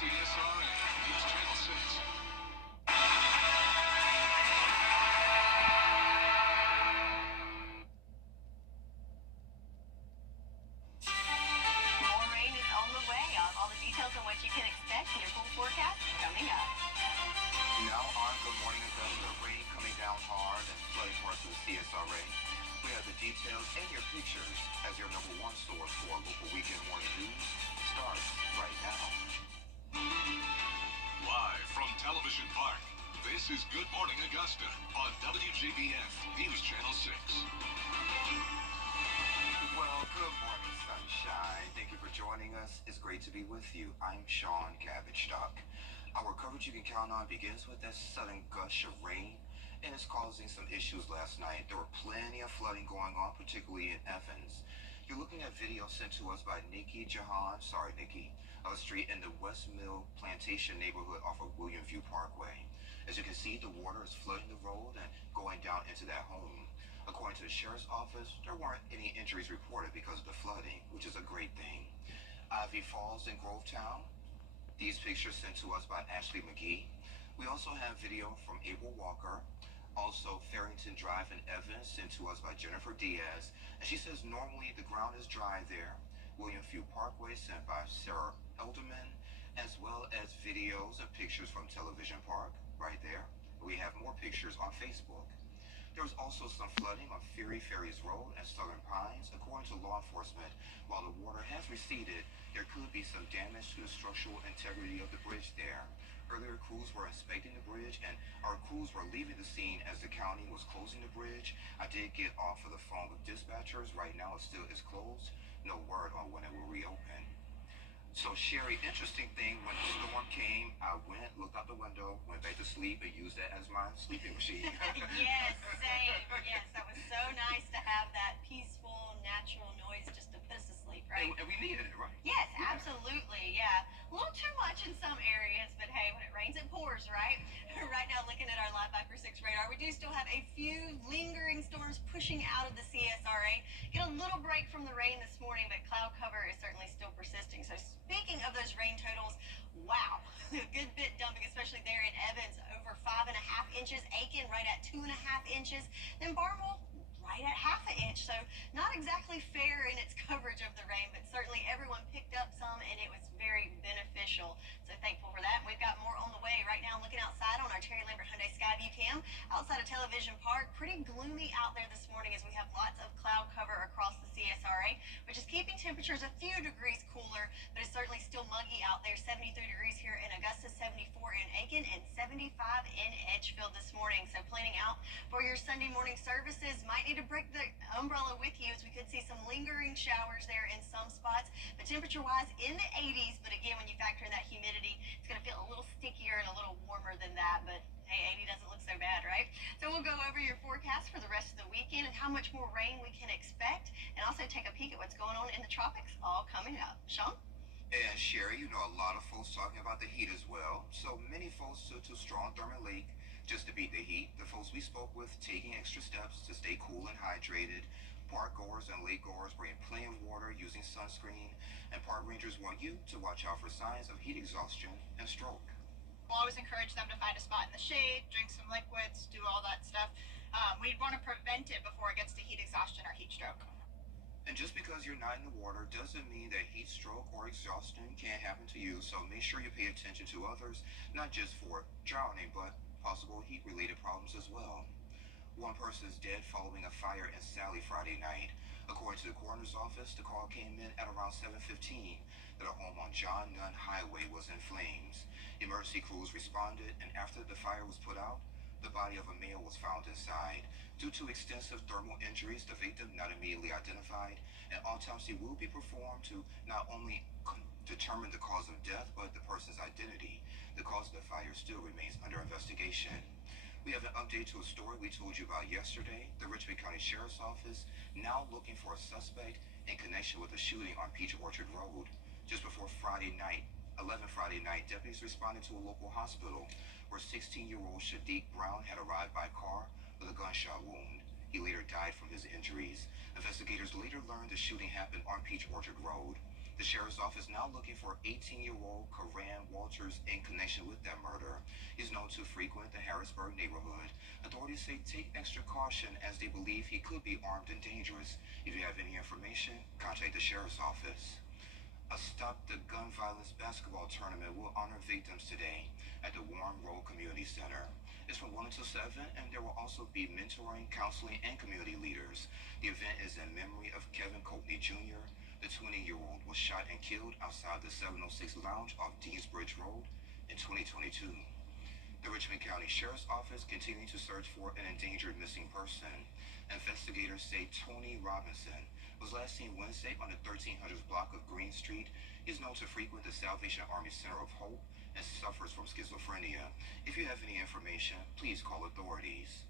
CSRA, News Channel 6. More rain is on the way. All the details on what you can expect in your full forecast coming up. Now on Good Morning Augusta, rain coming down hard and flooding parts of the CSRA. We have the details and your pictures as your number one source for local weekend morning news starts right now. Live from Television Park, this is Good Morning Augusta on WJBF, News Channel 6. Well, good morning, sunshine. Thank you for joining us. It's great to be with you. I'm Sean Cabbage-Stock. Our coverage you can count on begins with that sudden gush of rain, and it's causing some issues last night. There were plenty of flooding going on, particularly in Evans. You're looking at video sent to us by Nikki Jahan, of a street in the West Mill Plantation neighborhood off of William View Parkway. As you can see, the water is flooding the road and going down into that home. According to the sheriff's office, there weren't any injuries reported because of the flooding, which is a great thing. Ivy Falls in Grovetown. These pictures sent to us by Ashley McGee. We also have video from April Walker. Also, Farrington Drive in Evans sent to us by Jennifer Diaz. And she says normally the ground is dry there. William View Parkway sent by Sarah Elderman, as well as videos and pictures from Television Park right there. We have more pictures on Facebook. There was also some flooding on Fury Ferries Road and Southern Pines. According to law enforcement, while the water has receded, there could be some damage to the structural integrity of the bridge there. Earlier, crews were inspecting the bridge, and our crews were leaving the scene as the county was closing the bridge. I did get off of the phone with dispatchers. Right now, it still is closed. No word on when it will reopen. So, Sherry, interesting thing, when the storm came, I went, looked out the window, went back to sleep, and used that as my sleeping machine. Yes, same. Yes, that was so nice to have that peaceful, natural noise just to put us to sleep, right? And we needed it, right? Yes, absolutely. Yeah. A little too much in some areas, but hey, when it rains, it pours, right? Right now, looking at our Live by 6 radar, we do still have a few lingering storms pushing out of the CSRA. Get a little break from the rain this morning, but cloud cover is certainly still persisting. So speaking of those rain totals, wow, a good bit dumping, especially there in Evans, over 5.5 inches. Aiken right at 2.5 inches. Then Barnwell right at 0.5 inch. So not exactly fair in its coverage of the rain, but certainly everyone picked up some, and it was very beneficial. So thankful for that. We've got more on the way right now. Looking outside on our Terry Lambert Hyundai Skyview cam outside of Television Park. Pretty gloomy out there this morning as we have lots of cloud cover across the CSRA, which is keeping temperatures a few degrees cooler, but it's certainly still muggy out there. 73 degrees here in Augusta, 74 in Aiken, and 75 in Edgefield this morning. So planning out for your Sunday morning services, might need to bring the umbrella with you as we could see some lingering showers there in some spots. But temperature-wise, in the 80s. But again, when you factor in that humidity, it's going to feel a little stickier and a little warmer than that. But hey, 80 doesn't look so bad, right? So we'll go over your forecast for the rest of the weekend and how much more rain we can expect, and also take a peek at what's going on in the tropics, all coming up. Sean? And Sherry, you know, a lot of folks talking about the heat as well. So many folks took to Strong Thermal Lake just to beat the heat. The folks we spoke with taking extra steps to stay cool and hydrated. Park goers and lake goers bringing plenty of water, using sunscreen, and park rangers want you to watch out for signs of heat exhaustion and stroke. We'll always encourage them to find a spot in the shade, drink some liquids, do all that stuff. We'd want to prevent it before it gets to heat exhaustion or heat stroke. And just because you're not in the water doesn't mean that heat stroke or exhaustion can't happen to you. So make sure you pay attention to others, not just for drowning, but possible heat-related problems as well. One person is dead following a fire in Sally Friday night. According to the coroner's office, the call came in at around 7:15 that a home on John Nunn Highway was in flames. Emergency crews responded, and after the fire was put out, the body of a male was found inside. Due to extensive thermal injuries, the victim not immediately identified, and autopsy will be performed to not only determine the cause of death, but the person's identity. The cause of the fire still remains under investigation. We have an update to a story we told you about yesterday. The Richmond County Sheriff's Office now looking for a suspect in connection with the shooting on Peach Orchard Road. Just before Friday night, deputies responded to a local hospital where 16-year-old Shadiq Brown had arrived by car with a gunshot wound. He later died from his injuries. Investigators later learned the shooting happened on Peach Orchard Road. The sheriff's office now looking for 18-year-old Karan Walters in connection with that murder. He's known to frequent the Harrisburg neighborhood. Authorities say take extra caution as they believe he could be armed and dangerous. If you have any information, contact the sheriff's office. A Stop the Gun Violence basketball tournament will honor victims today at the Warren Road Community Center. It's from 1 until 7, and there will also be mentoring, counseling, and community leaders. The event is in memory of Kevin Courtney Jr., the 20-year-old was shot and killed outside the 706 Lounge off Deansbridge Road in 2022. The Richmond County Sheriff's Office continuing to search for an endangered missing person. Investigators say Tony Robinson was last seen Wednesday on the 1300 block of Green Street. He's known to frequent the Salvation Army Center of Hope and suffers from schizophrenia. If you have any information, please call authorities.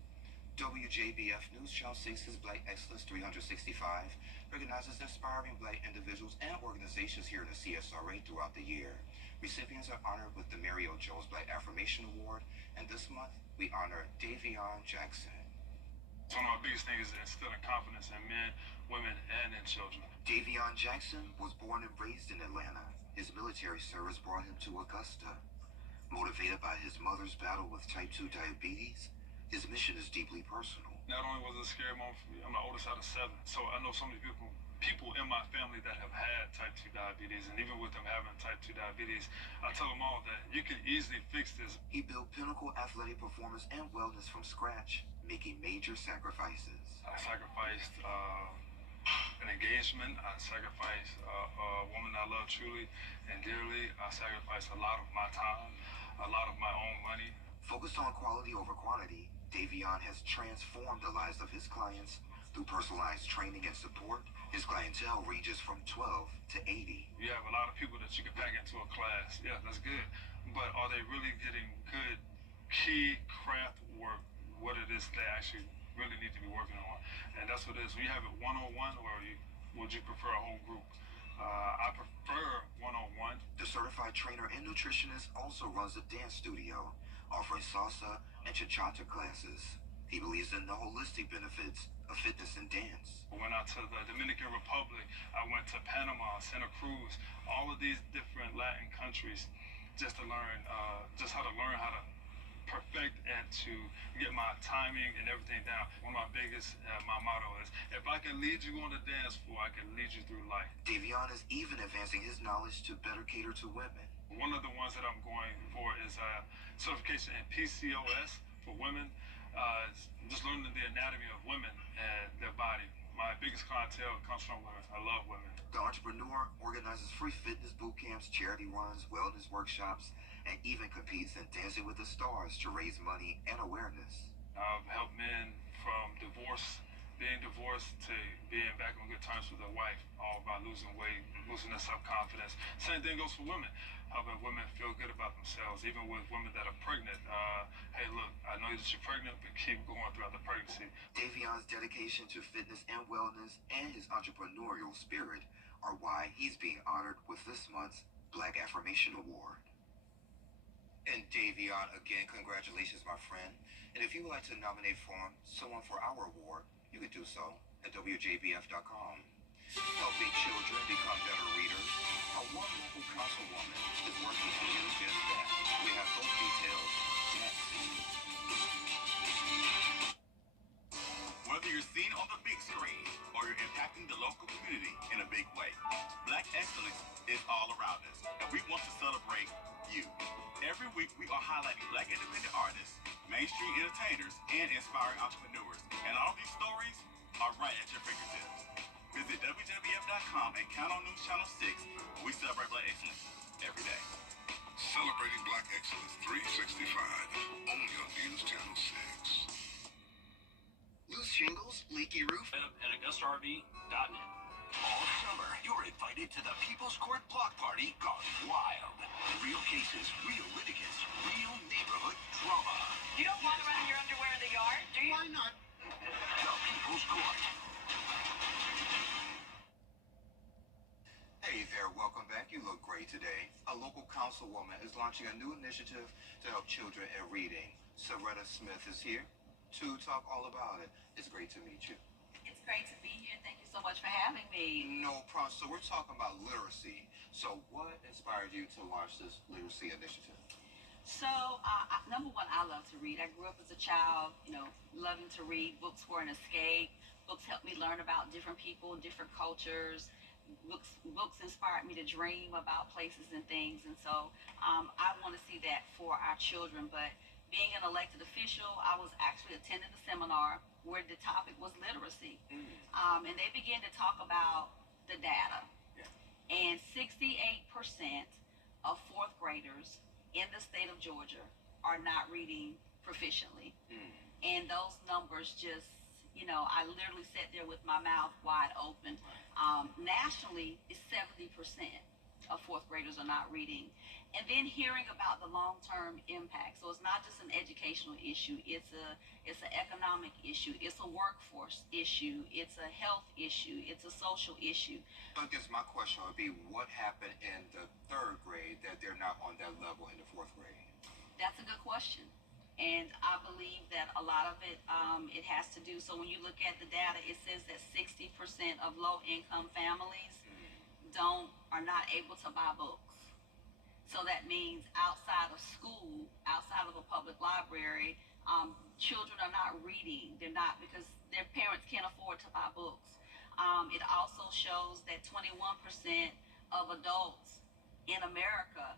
WJBF News Channel 6's Black Excellence 365 recognizes inspiring Black individuals and organizations here in the CSRA throughout the year. Recipients are honored with the Mary O. Jones Black Affirmation Award, and this month we honor Davion Jackson. One of my biggest things is instilling confidence in men, women, and in children. Davion Jackson was born and raised in Atlanta. His military service brought him to Augusta. Motivated by his mother's battle with type 2 diabetes, his mission is deeply personal. Not only was it a scary moment for me, I'm the oldest out of 7, so I know so many people in my family that have had type 2 diabetes, and even with them having type 2 diabetes, I tell them all that you can easily fix this. He built pinnacle athletic performance and wellness from scratch, making major sacrifices. I sacrificed an engagement. I sacrificed a woman I love truly and dearly. I sacrificed a lot of my time, a lot of my own money. Focused on quality over quantity, Davion has transformed the lives of his clients through personalized training and support. His clientele ranges from 12 to 80. You have a lot of people that you can pack into a class. Yeah, that's good. But are they really getting good key craft work, what it is they actually really need to be working on? And that's what it is. When you have it one-on-one, or would you prefer a whole group? I prefer one-on-one. The certified trainer and nutritionist also runs a dance studio, offering salsa and cha-cha classes. He believes in the holistic benefits of fitness and dance. Went out to the Dominican Republic. I went to Panama, Santa Cruz, all of these different Latin countries, just to learn, just how to learn how to perfect and to get my timing and everything down. One of my biggest, my motto is, if I can lead you on the dance floor, I can lead you through life. Davion is even advancing his knowledge to better cater to women. One of the ones that I'm going for is certification in PCOS for women, just learning the anatomy of women and their body. My biggest clientele comes from women. I love women. The entrepreneur organizes free fitness boot camps, charity runs, wellness workshops, and even competes in Dancing with the Stars to raise money and awareness. I've helped men from being divorced to being back on good terms with their wife, all by losing weight, losing their self-confidence. Same thing goes for women, helping women feel good about themselves, even with women that are pregnant. Hey, look, I know that you're pregnant, but keep going throughout the pregnancy. Davion's dedication to fitness and wellness and his entrepreneurial spirit are why he's being honored with this month's Black Affirmation Award. And Davion, again, congratulations, my friend. And if you would like to nominate someone for our award, you could do so at WJBF.com. Helping children become better readers, a one local councilwoman is working to do just that. We have those details next. Whether you're seen on the big screen or you're impacting the local community in a big way, Black excellence is all around us, and we want to celebrate you. Every week, we are highlighting Black independent artists, mainstream entertainers, and inspiring entrepreneurs. And all these stories are right at your fingertips. Visit WJBF.com and count on News Channel 6. We celebrate Black excellence every day. Celebrating Black Excellence 365, only on News Channel 6. Loose shingles, leaky roof. At AugustaRV.net. All summer, you're invited to the People's Court Block Party gone wild. Real cases, real litigants, real neighborhood drama. You don't walk around in your underwear in the yard, do you? Why not? The People's Court. Hey there, welcome back. You look great today. A local councilwoman is launching a new initiative to help children in reading. Soretta Smith is here to talk all about it. It's great to meet you. It's great to be here. Thank you so much for having me. No problem. So we're talking about literacy. So what inspired you to launch this literacy initiative? So, number one, I love to read. I grew up as a child, loving to read. Books were an escape. Books helped me learn about different people, different cultures. Books inspired me to dream about places and things. And so I want to see that for our children. But being an elected official, I was actually attending a seminar where the topic was literacy. And they began to talk about the data. Yeah. And 68% of fourth graders in the state of Georgia are not reading proficiently. And those numbers just, I literally sat there with my mouth wide open. Nationally, it's 70% of fourth graders are not reading. And then hearing about the long-term impact. So it's not just an educational issue. It's an economic issue. It's a workforce issue. It's a health issue. It's a social issue. I guess my question would be, what happened in the third grade that they're not on that level in the fourth grade? That's a good question. And I believe that a lot of it, it has to do, so when you look at the data, it says that 60% of low-income families are not able to buy books. So that means outside of school, outside of a public library, children are not reading. They're not, because their parents can't afford to buy books. It also shows that 21% of adults in America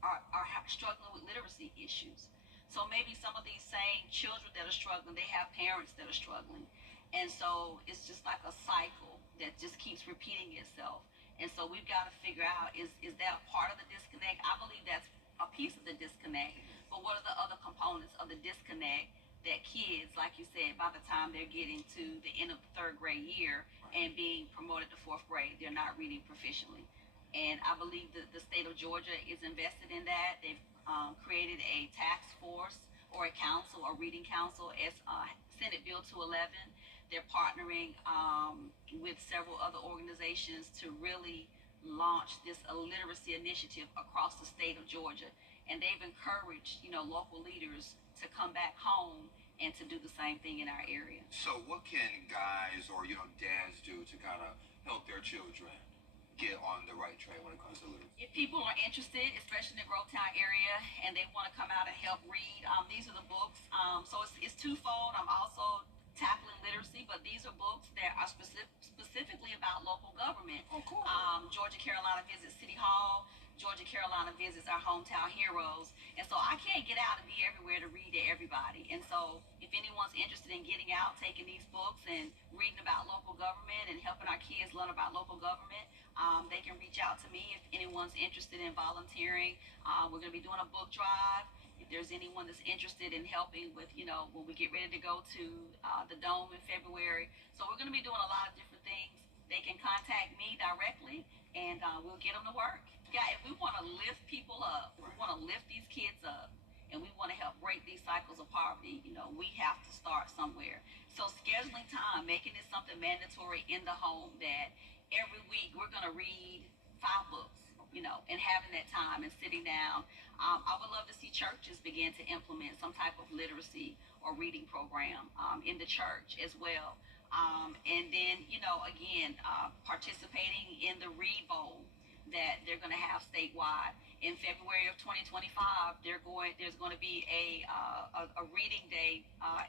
are struggling with literacy issues. So maybe some of these same children that are struggling, they have parents that are struggling. And so it's just like a cycle that just keeps repeating itself. And so we've got to figure out, is that part of the disconnect? I believe that's a piece of the disconnect. But what are the other components of the disconnect that kids, like you said, by the time they're getting to the end of the third grade year and being promoted to fourth grade, they're not reading proficiently? And I believe that the state of Georgia is invested in that. They've created a task force or a council, a reading council, as Senate Bill 211. They're partnering with several other organizations to really launch this literacy initiative across the state of Georgia. And they've encouraged, local leaders to come back home and to do the same thing in our area. So what can guys or, dads do to kind of help their children get on the right track when it comes to literacy? If people are interested, especially in the Grovetown area, and they want to come out and help read, these are the books. So it's twofold. I'm also tackling literacy, but these are books that are specifically about local government. Oh, cool. Georgia Carolina visits City Hall. Georgia Carolina visits our hometown heroes. And so I can't get out and be everywhere to read to everybody. And so if anyone's interested in getting out, taking these books and reading about local government and helping our kids learn about local government, they can reach out to me if anyone's interested in volunteering. We're going to be doing a book drive. If there's anyone that's interested in helping with, when we get ready to go to the Dome in February. So we're going to be doing a lot of different things. They can contact me directly, and we'll get them to work. Yeah, if we want to lift people up, we want to lift these kids up, and we want to help break these cycles of poverty, we have to start somewhere. So scheduling time, making it something mandatory in the home that every week we're going to read 5 books, and having that time and sitting down. I would love to see churches begin to implement some type of literacy or reading program in the church as well. And then, again, participating in the Read Bowl that they're going to have statewide. In February of 2025, there's going to be a reading day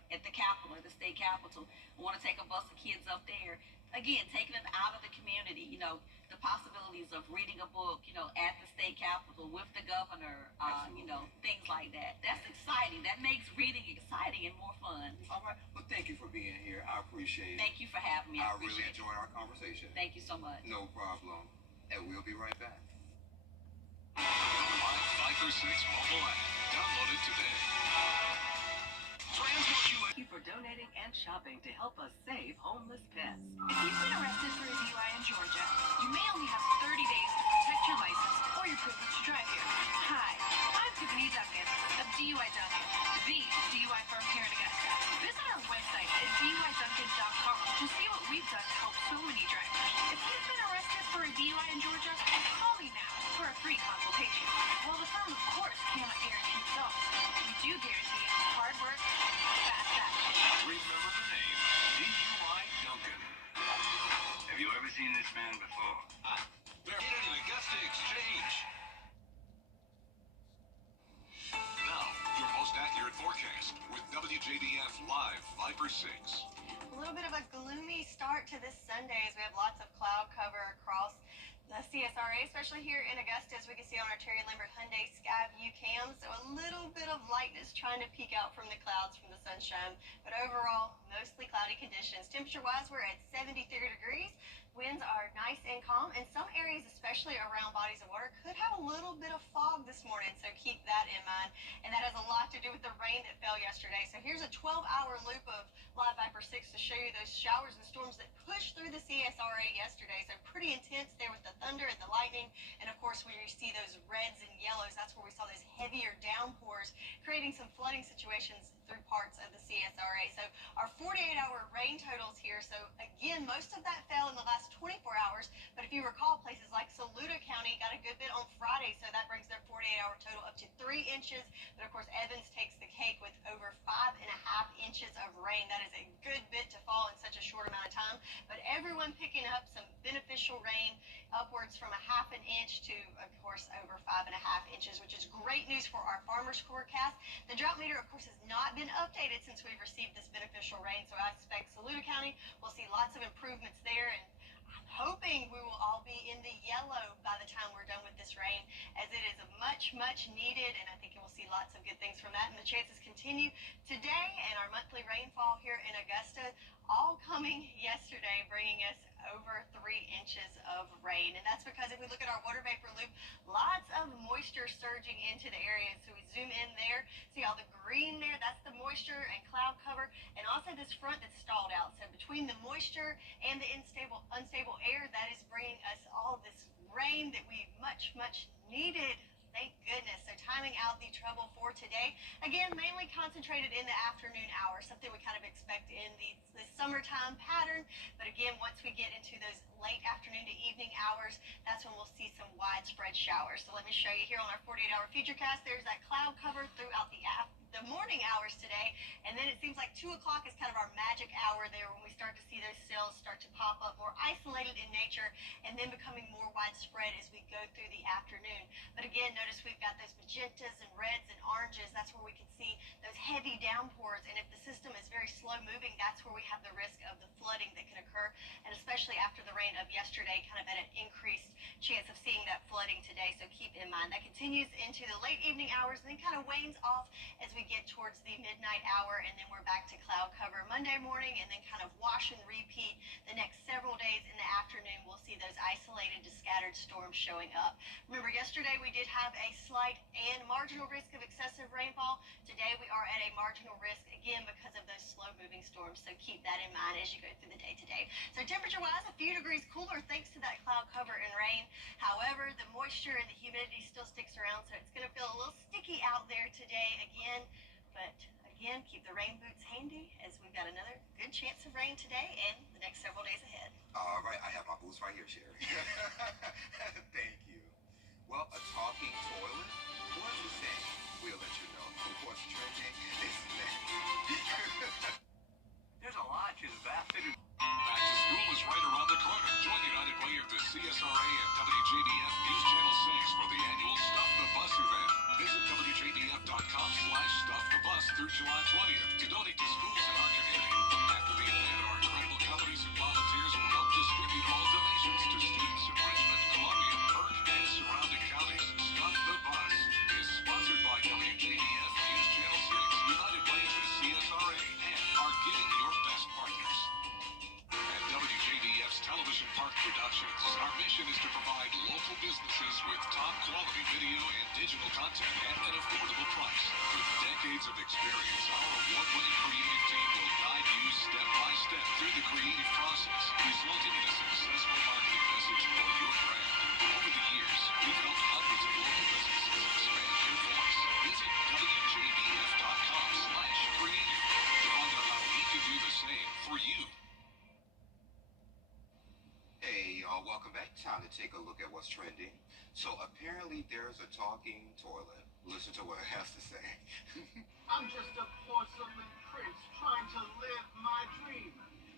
at the Capitol, at the state Capitol. I want to take a bus of kids up there. Again, taking them out of the community, the possibilities of reading a book, at the state Capitol with the governor, things like that. That's exciting. That makes reading exciting and more fun. All right. Well, thank you for being here. I appreciate it. Thank you for having me. I really enjoyed our conversation. Thank you so much. No problem. And we'll be right back. The Live 536 mobile app. Download it today. Thank you for donating and shopping to help us save homeless pets. If you've been arrested for a DUI in Georgia, you may only have 30 days to protect your license or your privilege to drive here. Hi, I'm Tiffany Duncan of DUI Duncan, the DUI firm here in Augusta. Visit our website at DUIDuncan.com to see what we've done to help so many drivers. If you've been arrested for a DUI in Georgia, call me now for a free consultation. While the firm, of course, cannot guarantee results, we do guarantee hard work, fast action. Remember the name, DUI Duncan. especially here in Augusta, as we can see on our Terry Lambert Hyundai Skyview cam. So a little bit of lightness trying to peek out from the clouds from the sunshine, but overall, mostly cloudy conditions. Temperature-wise, we're at 73 degrees. Winds are nice and calm, and some areas, especially around bodies of water, could have a little bit of fog this morning, so keep that in mind. And that has a lot to do with the rain that fell yesterday. So here's a 12-hour loop of Live Viper 6 to show you those showers and storms that pushed through the CSRA yesterday. So pretty intense there with the thunder and the lightning. And of course, when you see those reds and yellows, that's where we saw those heavier downpours, creating some flooding situations through parts of the CSRA. So our 48-hour rain totals here. So again, most of that fell in the last 24 hours. But if you recall, places like Saluda County got a good bit on Friday. So that brings their 48-hour total up to 3 inches. But of course, Evans takes the cake with over 5.5 inches of rain. That is a good bit to fall in such a short amount of time. But everyone picking up some beneficial rain, upwards from a half an inch to, of course, over 5.5 inches, which is great news for our farmers forecast. The drought meter, of course, has not been updated since we've received this beneficial rain. So I expect Saluda County will see lots of improvements there, and I'm hoping we will all be in the yellow by the time we're done with this rain, as it is much, much needed, and I think we'll see lots of good things from that. And the chances continue today, and our monthly rainfall here in Augusta, all coming yesterday, bringing us over 3 inches of rain. And that's because if we look at our water vapor loop, lots of moisture surging into the area. So we zoom in there, see all the green there, that's the moisture and cloud cover, and also this front that's stalled out. So between the moisture and the unstable air, that is bringing us all this rain that we much needed. Thank goodness. So timing out the trouble for today. Again, mainly concentrated in the afternoon hours, something we kind of expect in the summertime pattern. But again, once we get into those late afternoon to evening hours, that's when we'll see some widespread showers. So let me show you here on our 48-hour futurecast. There's that cloud cover throughout the morning hours today, and then it seems like 2 o'clock is kind of our magic hour there when we start to see those cells start to pop up more isolated in nature, and then becoming more widespread as we go through the afternoon. But again, notice we've got those magentas and reds and oranges. That's where we can see those heavy downpours, and if the system is very slow moving, that's where we have the risk of the flooding that can occur, and especially after the rain of yesterday, kind of at an increased chance of seeing that flooding today. So keep in mind that continues into the late evening hours and then kind of wanes off as we get towards the midnight hour, and then we're back to cloud cover Monday morning, and then kind of wash and repeat the next several days. In the afternoon, we'll see those isolated to scattered storms showing up. Remember, yesterday we did have a slight and marginal risk of excessive rainfall. Today we are at a marginal risk, again, because of those slow-moving storms. So keep that in mind as you go through the day today. So temperature-wise, a few degrees cooler thanks to that cloud cover and rain. However, the moisture and the humidity still sticks around, so it's going to feel a little sticky out there today again. But again, keep the rain boots handy, as we've got another good chance of rain today and the next several days ahead. All right, I have my boots right here, Sherry. Thank you. Well, a talking toilet? What is it saying? We'll let you know. What's trending is next. There's a lot to the bath. Back to school is right around the corner. Join United Way of the CSRA and WJBF News Channel 6 for the annual Stuff the Bus event. Visit WJBF.com/StuffTheBus through July 20th to donate to schools in our community. After the event, our incredible companies and volunteers will help distribute all donations to students in Richmond, Columbia, Burke, and surrounding counties. Stuff the Bus is sponsored by WJBF News Channel 6, United Way of the CSRA, and our Getting Your Best partners. At WJBF's Television Park Productions, our mission is to provide local businesses with top quality video and digital content at an affordable price. With decades of experience, our award-winning creative team will guide you step by step through the creative process, resulting in a successful marketing message for your brand. Over the years, we've helped hundreds of local businesses expand their voice. Visit WJBF.com/creative to find out how we can do the same for you. Hey, y'all, welcome back. Time to take a look at what's trending. So apparently there's a talking toilet. Listen to what it has to say. I'm just a porcelain prince trying to live my dream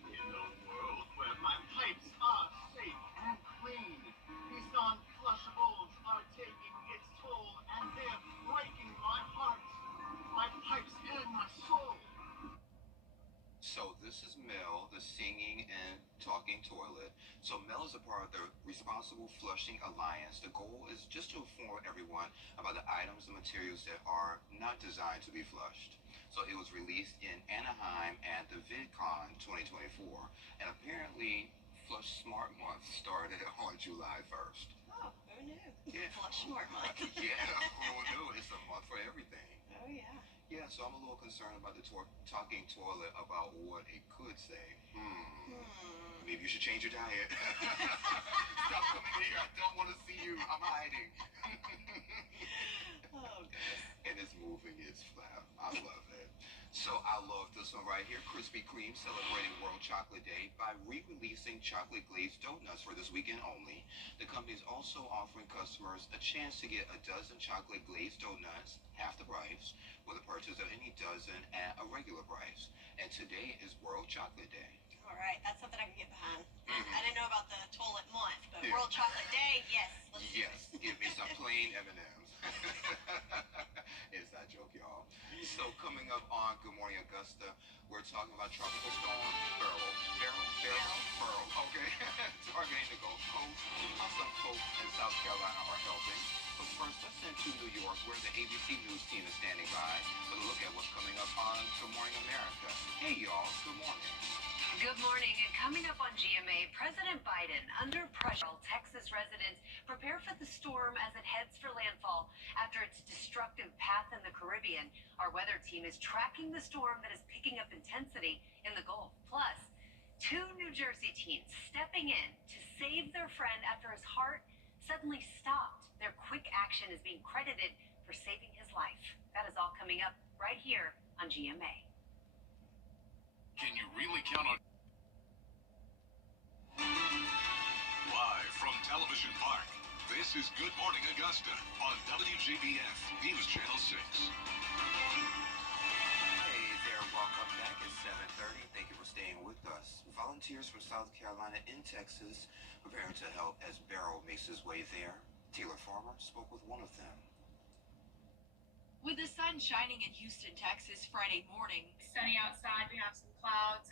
in a world where my pipes are safe and clean. These non-flushables are taking its toll, and they're breaking my heart, my pipes, and my soul. So this is Mel, the singing and talking toilet. So Mel is a part of the Responsible Flushing Alliance. The goal is just to inform everyone about the items and materials that are not designed to be flushed. So it was released in Anaheim at the VidCon 2024. And apparently, Flush Smart Month started on July 1st. Oh, who knew? Yeah. Flush Smart Month. Yeah, who knew? It's a month for everything. Oh, yeah. Yeah, so I'm a little concerned about the talking toilet about what it could say. Maybe you should change your diet. Stop coming here. I don't want to see you. I'm hiding. Oh, goodness. And it's moving its flap. I love it. So I love this one right here. Krispy Kreme celebrating World Chocolate Day by re-releasing chocolate glazed donuts for this weekend only. The company is also offering customers a chance to get a dozen chocolate glazed donuts, half the price, with a purchase of any dozen at a regular price. And today is World Chocolate Day. All right, that's something I can get behind. Mhm. I didn't know about the toilet month, but Yeah. World Chocolate Day, yes. Let's do Yes, give me some plain M&Ms. It's that joke, y'all. So coming up on Good Morning Augusta, we're talking about Tropical Storm Beryl, okay, targeting the Gulf Coast. How some folks in South Carolina are helping. But first, let's send to New York, where the ABC News team is standing by with a look at what's coming up on Good Morning America. Hey, y'all, good morning. Good morning, and coming up on GMA, President Biden under pressure. Texas residents prepare for the storm as it heads for landfall after its destructive path in the Caribbean. Our weather team is tracking the storm that is picking up intensity in the Gulf. Plus, 2 New Jersey teens stepping in to save their friend after his heart suddenly stopped. Their quick action is being credited for saving his life. That is all coming up right here on GMA. Can you really count on? Live from Television Park, this is Good Morning Augusta on WJBF News Channel 6. Hey there, welcome back at 7:30. Thank you for staying with us. Volunteers from South Carolina and Texas preparing to help as Beryl makes his way there. Taylor Farmer spoke with one of them. With the sun shining in Houston, Texas, Friday morning, Sunny outside, we have some clouds.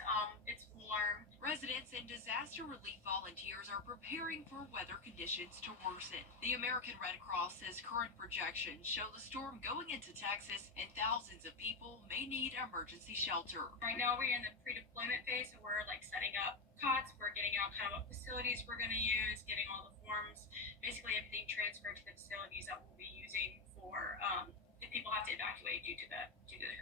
It's warm. residents and disaster relief volunteers are preparing for weather conditions to worsen. The American Red Cross says current projections show the storm going into Texas and thousands of people may need emergency shelter. Right now we're in the pre-deployment phase, so we're like setting up cots. We're getting out kind of what facilities we're going to use, getting all the forms, basically everything transferred to the facilities that we'll be using for if people have to evacuate due to the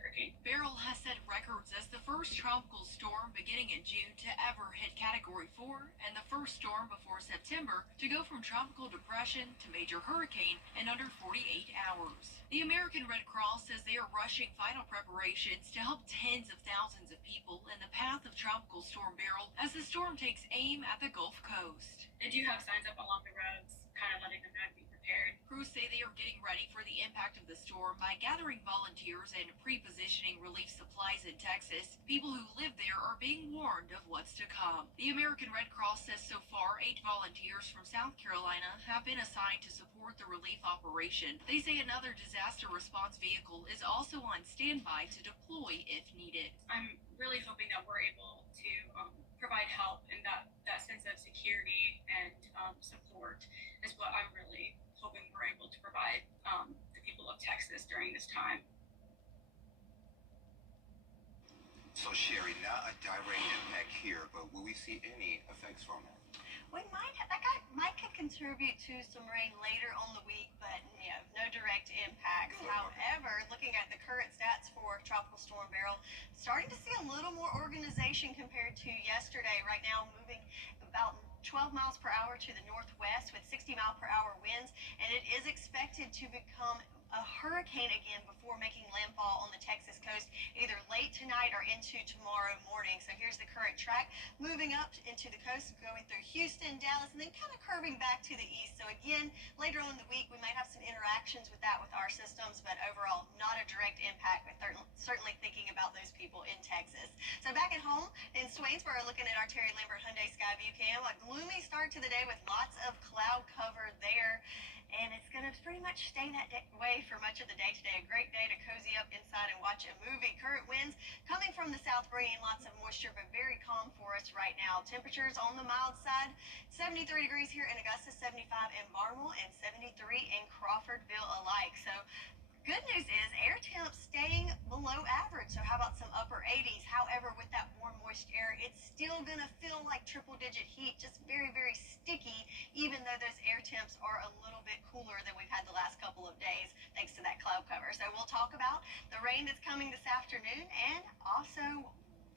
hurricane. Beryl has set records as the first tropical storm beginning in June to ever hit Category 4 and the first storm before September to go from tropical depression to major hurricane in under 48 hours. The American Red Cross says they are rushing final preparations to help tens of thousands of people in the path of Tropical Storm Beryl as the storm takes aim at the Gulf Coast. They do have signs up along the roads, kind of letting them know to be prepared. Crews say they are getting ready for the impact of the storm by gathering volunteers and pre-positioning relief supplies in Texas. People who live there are being warned of what's to come. The American Red Cross says so far 8 volunteers from South Carolina have been assigned to support the relief operation. They say another disaster response vehicle is also on standby to deploy if needed. I'm really hoping that we're able to provide help, and that sense of security and support is what I'm really hoping we're able to provide the people of Texas during this time. So Sherry, not a direct impact here, but will we see any effects from it? We might could contribute to some rain later on the week, but no direct impacts. Good. However, looking at the current stats for Tropical Storm Beryl, starting to see a little more organization compared to yesterday. Right now, moving about 12 miles per hour to the northwest with 60-mile-per-hour winds, and it is expected to become a hurricane again before making landfall on the Texas coast either late tonight or into tomorrow morning. So here's the current track, moving up into the coast, going through Houston, Dallas, and then kind of curving back to the east. So again, later on in the week, we might have some interactions with that with our systems, but overall, not a direct impact, but certainly thinking about those people in Texas. So back at home in Swainsboro, looking at our Terry Lambert Hyundai Skyview Cam, a gloomy start to the day with lots of cloud cover there. And it's going to it's pretty much staying that way for much of the day today. A great day to cozy up inside and watch a movie. Current winds coming from the south, bringing lots of moisture, but very calm for us right now. Temperatures on the mild side, 73 degrees here in Augusta, 75 in Barnwell, and 73 in Crawfordville alike. So good news is air temps staying below average. So how about some upper 80s? However, with that warm, moist air, it's still going to feel like triple-digit heat, just very, very sticky, even though those air temps are a little bit cooler than we've had the last couple of days, thanks to that cloud cover. So we'll talk about the rain that's coming this afternoon and also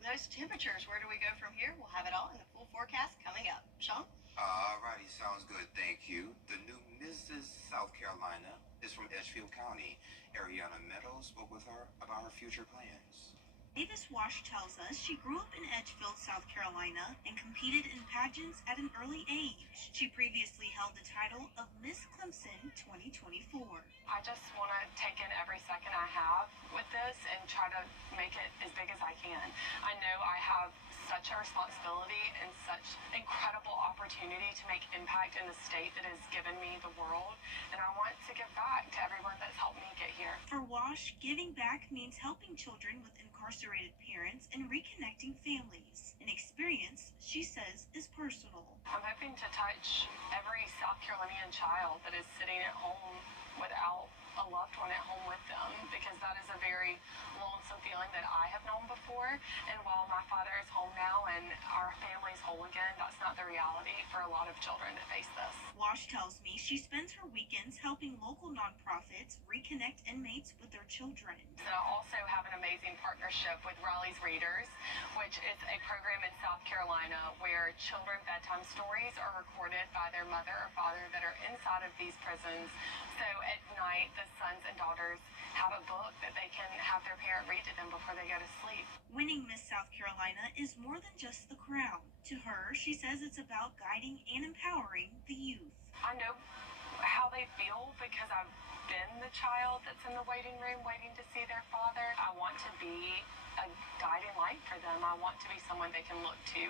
those temperatures. Where do we go from here? We'll have it all in the full forecast coming up. Sean? Alrighty, sounds good, thank you. The new Mrs. South Carolina is from Edgefield County. Ariana Meadows spoke with her about her future plans. Davis Wash tells us she grew up in Edgefield, South Carolina, and competed in pageants at an early age. She previously held the title of Miss Clemson 2024. I just want to take in every second I have with this and try to make it as big as I can. I know I have such a responsibility and such incredible opportunity to make impact in the state that has given me the world, and I want to give back to everyone that's helped me get here. For Wash, giving back means helping children with incarcerated parents and reconnecting families. An experience, she says, is personal. I'm hoping to touch every South Carolinian child that is sitting at home without a loved one at home with them, because that is a very lonesome feeling that I have known before. And while my father is home now and our family is whole again, that's not the reality for a lot of children that face this. Wash tells me she spends her weekends helping local nonprofits reconnect inmates with their children. And I also have an amazing partnership with Raleigh's Readers, which is a program in South Carolina where children's bedtime stories are recorded by their mother or father that are inside of these prisons. So at night, the sons and daughters have a book that they can have their parent read to them before they go to sleep. Winning Miss South Carolina is more than just the crown. To her, she says it's about guiding and empowering the youth. I know how they feel because I've been the child that's in the waiting room waiting to see their father. I want to be a guiding light for them. I want to be someone they can look to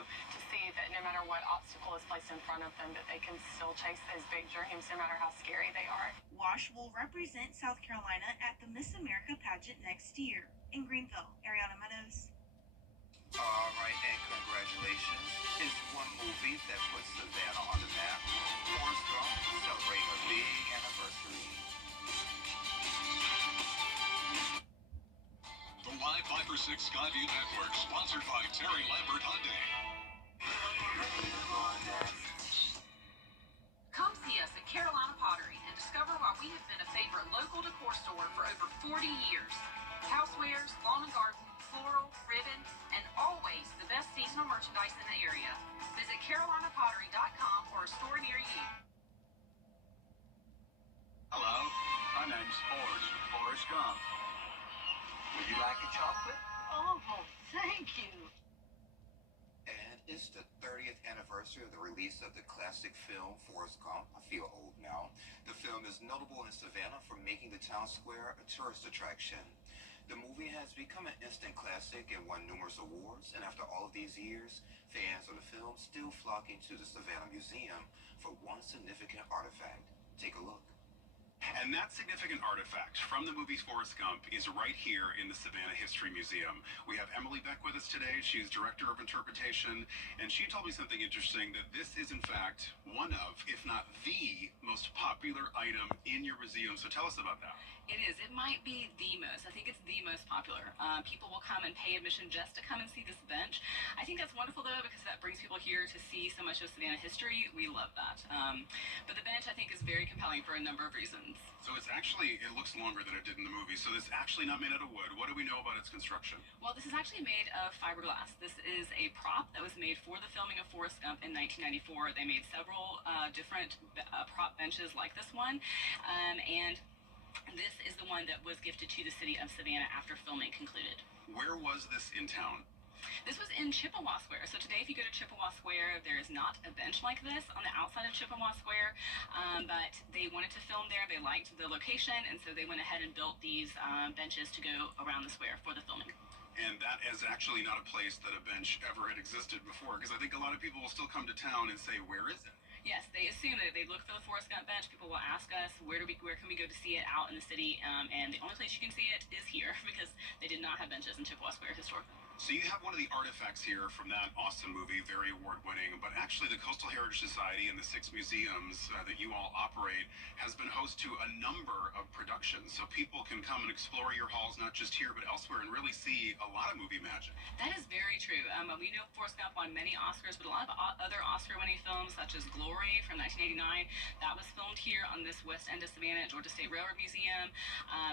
see that no matter what obstacle is placed in front of them, that they can still chase those big dreams no matter how scary they are. Wash will represent South Carolina at the Miss America pageant next year. In Greenville, Ariana Meadows. Alright, and congratulations. It's one movie that puts Savannah on the map. Forrest Gump celebrating a big anniversary. The Live 546 Skyview Network, sponsored by Terry Lambert Hyundai. Come see us at Carolina Pottery and discover why we have been a favorite local decor store for over 40 years. Housewares, lawn and garden, floral, ribbon, and always the best seasonal merchandise in the area. Visit carolinapottery.com or a store near you. Hello, my name's Forrest Gump. Would you like a chocolate? Oh, thank you. And it's the 30th anniversary of the release of the classic film Forrest Gump. I feel old now. The film is notable in Savannah for making the town square a tourist attraction. The movie has become an instant classic and won numerous awards, and after all of these years, fans of the film still flocking to the Savannah Museum for one significant artifact. Take a look. And that significant artifact from the movie Forrest Gump is right here in the Savannah History Museum. We have Emily Beck with us today. She's Director of Interpretation, and she told me something interesting, that this is in fact one of, if not the most popular item in your museum. So tell us about that. It is. It might be the most. I think it's the most popular. People will come and pay admission just to come and see this bench. I think that's wonderful, though, because that brings people here to see so much of Savannah history. We love that. But the bench, I think, is very compelling for a number of reasons. So it's actually, it looks longer than it did in the movie. So this is actually not made out of wood. What do we know about its construction? Well, this is actually made of fiberglass. This is a prop that was made for the filming of Forrest Gump in 1994. They made several different prop benches like this one. And this is the one that was gifted to the city of Savannah after filming concluded. Where was this in town? This was in Chippewa Square. So today, if you go to Chippewa Square, there is not a bench like this on the outside of Chippewa Square, but they wanted to film there. They liked the location, and so they went ahead and built these benches to go around the square for the filming. And that is actually not a place that a bench ever had existed before, because I think a lot of people will still come to town and say, where is it? Yes, they assume that if they look for the Forrest Gump bench, people will ask us where can we go to see it out in the city, and the only place you can see it is here because they did not have benches in Chippewa Square historically. So you have one of the artifacts here from that awesome movie, very award-winning, but actually the Coastal Heritage Society and the 6 museums that you all operate has been host to a number of productions, so people can come and explore your halls, not just here but elsewhere, and really see a lot of movie magic. That is very true. We know Forrest Gump won many Oscars, but a lot of other Oscar-winning films, such as Glory from 1989, that was filmed here on this west end of Savannah at Georgia State Railroad Museum,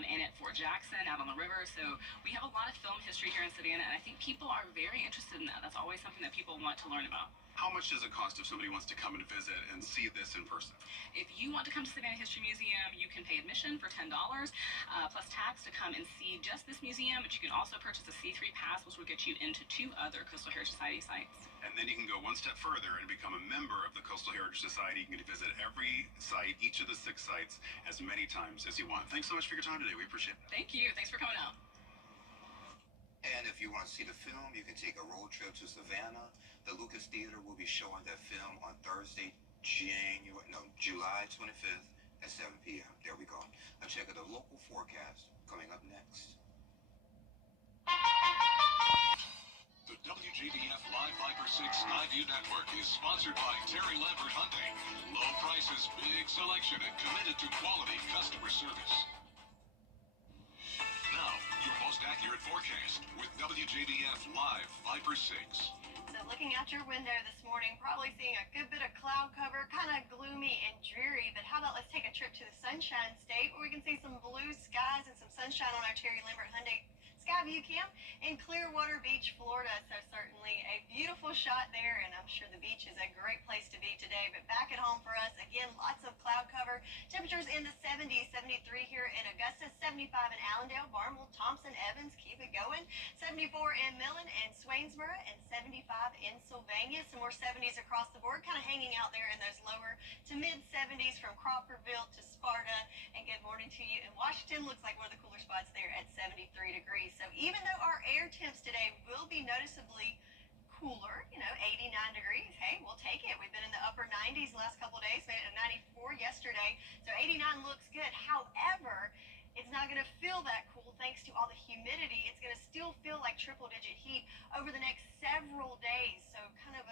and at Fort Jackson out on the river. So we have a lot of film history here in Savannah, and I think people are very interested in that. That's always something that people want to learn about. How much does it cost if somebody wants to come and visit and see this in person? If you want to come to Savannah History Museum, you can pay admission for $10 plus tax to come and see just this museum, but you can also purchase a C3 pass, which will get you into 2 other Coastal Heritage Society sites. And then you can go one step further and become a member of the Coastal Heritage Society. You can visit every site, each of the 6 sites, as many times as you want. Thanks so much for your time today. We appreciate it. Thank you. Thanks for coming out. And if you want to see the film, you can take a road trip to Savannah. The Lucas Theater will be showing that film on Thursday, July 25th at 7 p.m. There we go. Now check out the local forecast coming up next. The WJBF Live Viper 6 Skyview Network is sponsored by Terry Lambert Hyundai. Low prices, big selection, and committed to quality customer service. Now, your most accurate forecast with WJBF Live Viper 6. So looking out your window this morning, probably seeing a good bit of cloud cover, kind of gloomy and dreary, but how about let's take a trip to the Sunshine State where we can see some blue skies and some sunshine on our Terry Lambert Hyundai Skyview Cam in Clearwater Beach, Florida. So certainly a beautiful shot there, and I'm sure the beach is a great place to be today. But back at home for us, again, lots of cloud cover. Temperatures in the 70s, 73 here in Augusta, 75 in Allendale, Barnwell, Thompson, Evans, keep it going. 74 in Millen and Swainsboro, and 75 in Sylvania. Some more 70s across the board, kind of hanging out there in those lower to mid 70s from Crawfordville to Sparta. And good morning to you in Washington. Looks like one of the cooler spots there at 73 degrees. So even though our air temps today will be noticeably cooler, 89 degrees, hey, we'll take it. We've been in the upper 90s the last couple of days, made it a 94 yesterday. So 89 looks good. However, it's not going to feel that cool thanks to all the humidity. It's going to still feel like triple-digit heat over the next several days. So kind of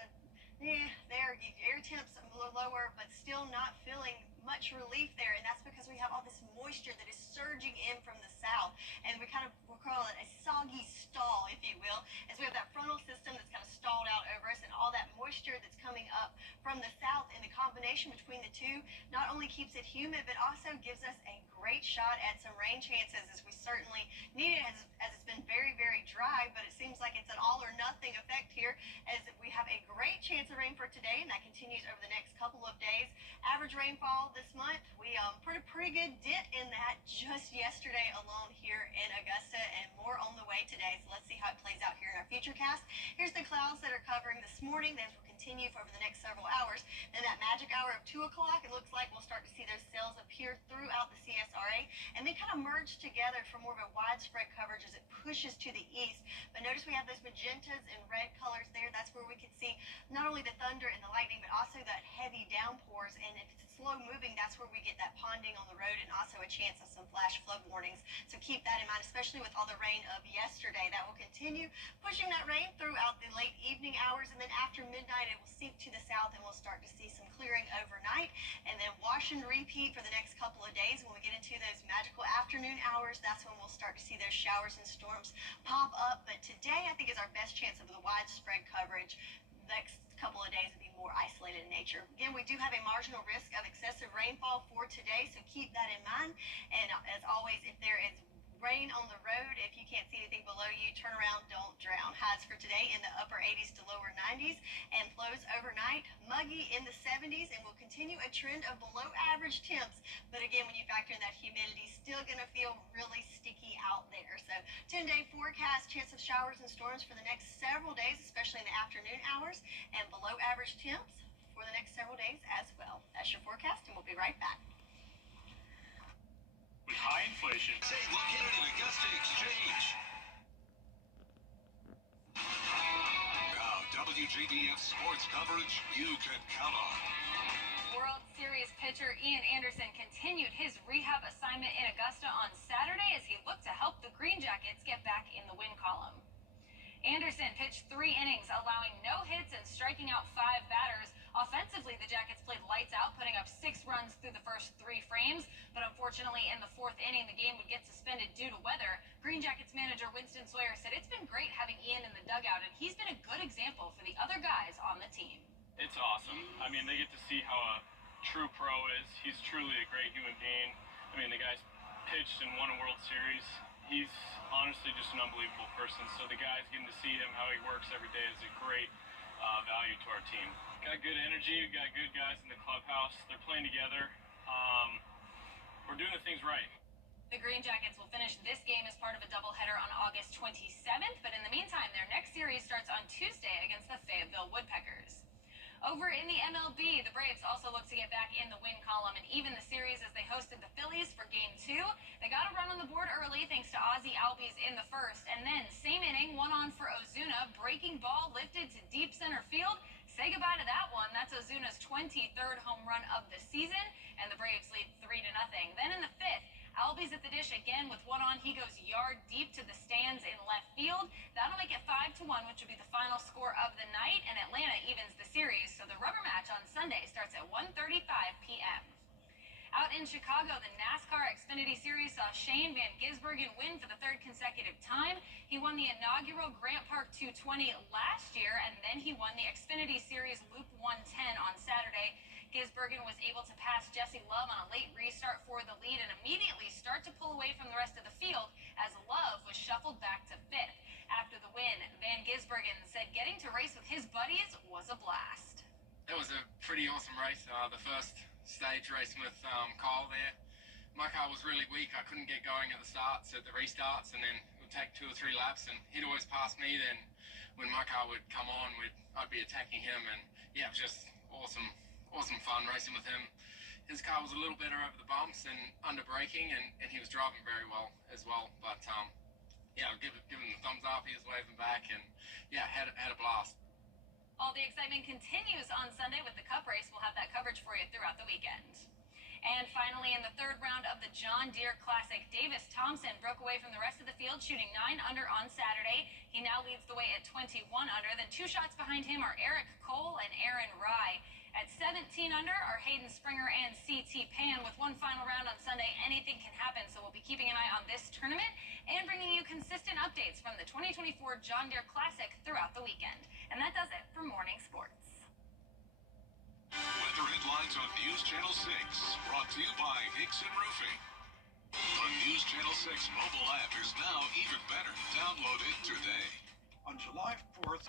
air temps a little lower, but still not feeling much relief there. And that's because we have all this moisture that is surging in from the south. And we'll call it a soggy stall, if you will, as we have that frontal system that's kind of stalled out over us, and all that moisture that's coming up from the south, and the combination between the two not only keeps it humid, but also gives us a great shot at some rain chances, as we certainly need it, as it's been very, very dry. But it seems like it's an all or nothing effect here, as we have a great chance of rain for today, and that continues over the next couple of days. Average rainfall this month, we put a pretty good dent in that just yesterday alone here in Augusta, and more on the way today. So let's see how it plays out here in our futurecast. Here's the clouds that are covering this morning. Those will continue for over the next several hours. Then that magic hour of 2 o'clock, it looks like we'll start to see those cells appear throughout the CSRA, and they kind of merge together for more of a widespread coverage as it pushes to the east. But notice we have those magentas and red colors there. That's where we can see not only the thunder and the lightning, but also that heavy downpours. And if it's slow moving, that's where we get that ponding on the road, and also a chance of some flash flood warnings. So keep that in mind, especially with all the rain of yesterday. That will continue pushing that rain throughout the late evening hours, and then after midnight it will sink to the south, and we'll start to see some clearing overnight, and then wash and repeat for the next couple of days. When we get into those magical afternoon hours, that's when we'll start to see those showers and storms pop up. But today I think is our best chance of the widespread coverage. Next couple of days will be more isolated in nature. Again, we do have a marginal risk of excessive rainfall for today, so keep that in mind. And as always, if there is rain on the road, if you can't see anything below you, turn around, don't drown. Highs for today in the upper 80s to lower 90s, and flows overnight muggy in the 70s, and will continue a trend of below average temps. But again, when you factor in that humidity, still going to feel really sticky out there. So 10-day forecast, chance of showers and storms for the next several days, especially in the afternoon hours, and below average temps for the next several days as well. That's your forecast, and we'll be right back. With high inflation, Say located at Augusta Exchange. Now, WJBF sports coverage you can count on. World Series pitcher Ian Anderson continued his rehab assignment in Augusta on Saturday as he looked to help the Green Jackets get back in the win column. Anderson pitched 3 innings, allowing no hits and striking out 5 batters. Offensively, the Jackets played lights out, putting up 6 runs through the first 3 frames. But unfortunately, in the 4th inning, the game would get suspended due to weather. Green Jackets manager Winston Sawyer said it's been great having Ian in the dugout, and he's been a good example for the other guys on the team. It's awesome. I mean, they get to see how a true pro is. He's truly a great human being. I mean, the guy's pitched and won a World Series. He's honestly just an unbelievable person. So the guys getting to see him, how he works every day is a great value to our team. Got good energy, got good guys in the clubhouse. They're playing together. We're doing the things right. The Green Jackets will finish this game as part of a doubleheader on August 27th, but in the meantime, their next series starts on Tuesday against the Fayetteville Woodpeckers. Over in the MLB, the Braves also look to get back in the win column and even the series as they hosted the Phillies for Game 2. They got a run on the board early thanks to Ozzie Albies in the first, and then same inning, one on for Ozuna, breaking ball lifted to deep center field. Say goodbye to that one. That's Ozuna's 23rd home run of the season, and the Braves lead 3-0. Then in the 5th, Albies at the dish again with one on. He goes yard deep to the stands in left field. That'll make it 5-1, which will be the final score of the night, and Atlanta evens the series. So the rubber match on Sunday starts at 1:35 p.m. Out in Chicago, the NASCAR Xfinity Series saw Shane Van Gisbergen win for the 3rd consecutive time. He won the inaugural Grant Park 220 last year, and then he won the Xfinity Series Loop 110 on Saturday. Gisbergen was able to pass Jesse Love on a late restart for the lead and immediately start to pull away from the rest of the field as Love was shuffled back to 5th. After the win, Van Gisbergen said getting to race with his buddies was a blast. It was a pretty awesome race. The first stage racing with Kyle there. My car was really weak. I couldn't get going at the starts, at the restarts, and then it would take 2 or 3 laps, and he'd always pass me. Then when my car would come on, I'd be attacking him, and yeah, it was just awesome fun racing with him. His car was a little better over the bumps and under braking, and he was driving very well as well. But yeah, I'll give him the thumbs up. He was waving back, and yeah, had a blast. All the excitement continues on Sunday with the Cup race. We'll have that coverage for you throughout the weekend. And finally, in the 3rd round of the John Deere Classic, Davis Thompson broke away from the rest of the field, shooting 9 under on Saturday. He now leads the way at 21 under. Then 2 shots behind him are Eric Cole and Aaron Rye. At 17 under are Hayden Springer and C.T. Pan. With one final round on Sunday, anything can happen, so we'll be keeping an eye on this tournament and bringing you consistent updates from the 2024 John Deere Classic throughout the weekend. And that does it for Morning Sports. Weather headlines on News Channel 6, brought to you by Hickson Roofing. The News Channel 6 mobile app is now even better. Download it today. On July 4th...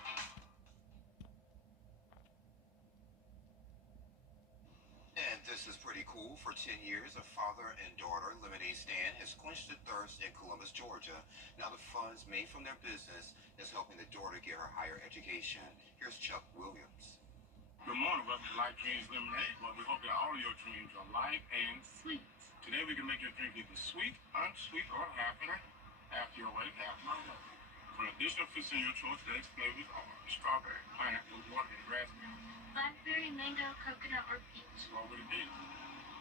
And this is pretty cool. For 10 years, a father and daughter lemonade stand has quenched the thirst in Columbus, Georgia. Now the funds made from their business is helping the daughter get her higher education. Here's Chuck Williams. Good morning, welcome to Life Dreams Lemonade, where we hope that all of your dreams are light and sweet. Today we can make your drink either sweet, unsweet, or happy. Half your way, half my way. For additional fruits in your choice, today's flavors are strawberry, pineapple, watermelon, raspberry, blackberry, mango, coconut, or peach. What would it be?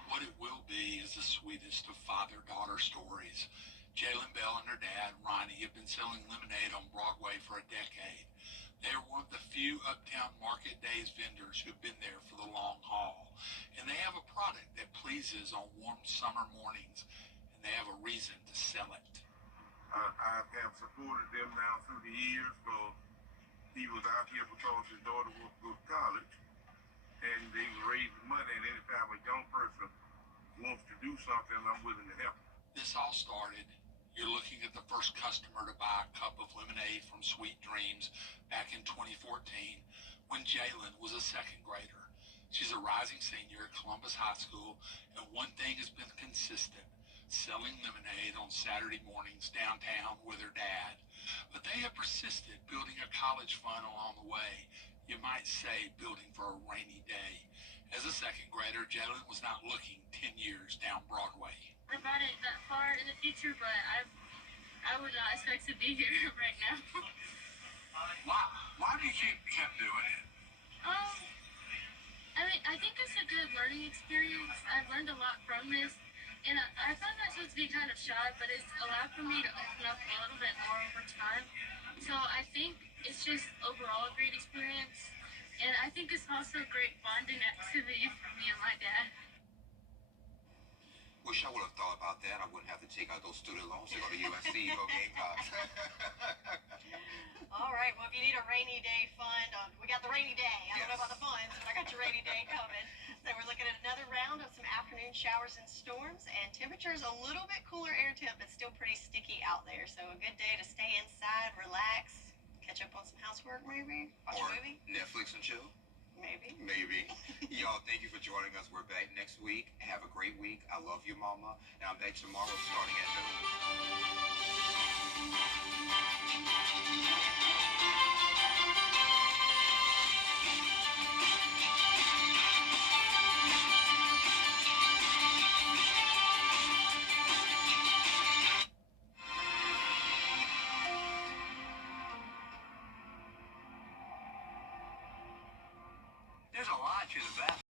What it will be is the sweetest of father-daughter stories. Jalen Bell and her dad, Ronnie, have been selling lemonade on Broadway for a decade. They are one of the few Uptown Market Days vendors who've been there for the long haul. And they have a product that pleases on warm summer mornings, and they have a reason to sell it. I have supported them now through the years, because he was out here because his daughter was to go to college, and they were raising money, and anytime a young person wants to do something, I'm willing to help. This all started, you're looking at the first customer to buy a cup of lemonade from Sweet Dreams back in 2014 when Jalen was a 2nd grader. She's a rising senior at Columbus High School, and one thing has been consistent, selling lemonade on Saturday mornings downtown with her dad. But they have persisted, building a college fund along the way. You might say building for a rainy day. As a 2nd grader, Jalen was not looking 10 years down Broadway. I brought it that far in the future, but I would not expect to be here right now. Why do you keep doing it? I I mean, I think it's a good learning experience. I've learned a lot from this, and I found myself to be kind of shy, but it's allowed for me to open up a little bit more over time. So I think it's just overall a great experience, and I think it's also a great bonding activity for me and my dad. Wish I would have thought about that. I wouldn't have to take out those student loans to go to USC, go Gamecocks. All right, well, if you need a rainy day fund, we got the rainy day. I don't know about the funds, but I got your rainy day coming. So we're looking at another round of some afternoon showers and storms, and temperatures a little bit cooler air temp, but still pretty sticky out there. So a good day to stay inside, relax, catch up on some housework maybe, watch a movie. Netflix and chill. Maybe. Maybe. Y'all, thank you for joining us. We're back next week. Have a great week. I love you, Mama. And I'm back tomorrow starting at noon.